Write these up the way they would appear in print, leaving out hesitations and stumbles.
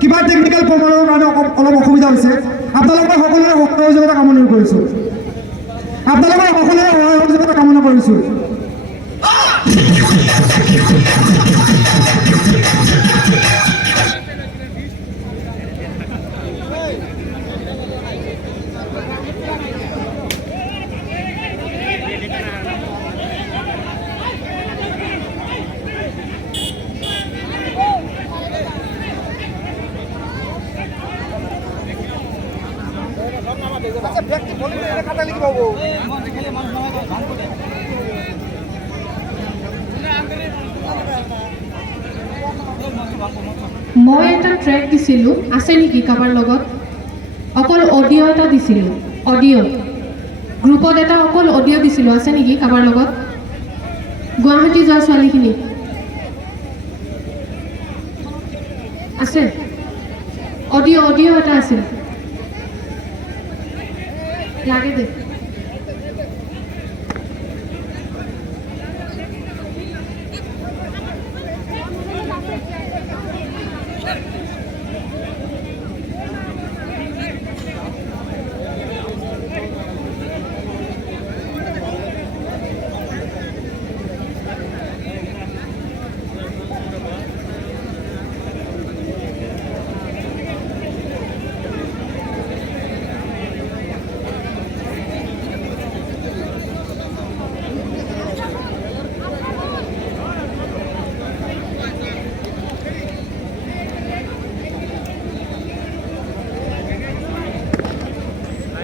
কিবা টেকনিকেল প্ৰব্লেমৰ কাৰণে অলপ অসুবিধা হৈছে আপোনালোকৰ সকলোৰে সহযোগিতা কামনা কৰিছোঁ মই এটা ট্ৰেক দিছিলোঁ আছে নেকি কাৰোবাৰ লগত অকল অডিঅ' এটা দিছিলোঁ অডিঅ' গ্ৰুপত এটা অকল অডিঅ' দিছিলোঁ আছে নেকি কাৰোবাৰ লগত গুৱাহাটী যোৱা ছোৱালীখিনি আছে অডিঅ' এটা আছিল লাগে দে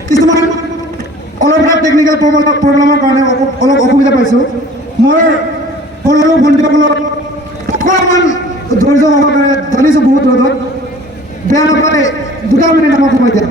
কিছুমান অলপমান টেকনিকেল প্ৰব্লেমৰ কাৰণে অলপ অসুবিধা পাইছোঁ মই সৰু বন্ধুসকলক অকণমান ধৈৰ্য সহকাৰে জানিছোঁ বহুত ৰ'দত বেয়া নাপায় 2 মিনিট আমাক সময় দিয়া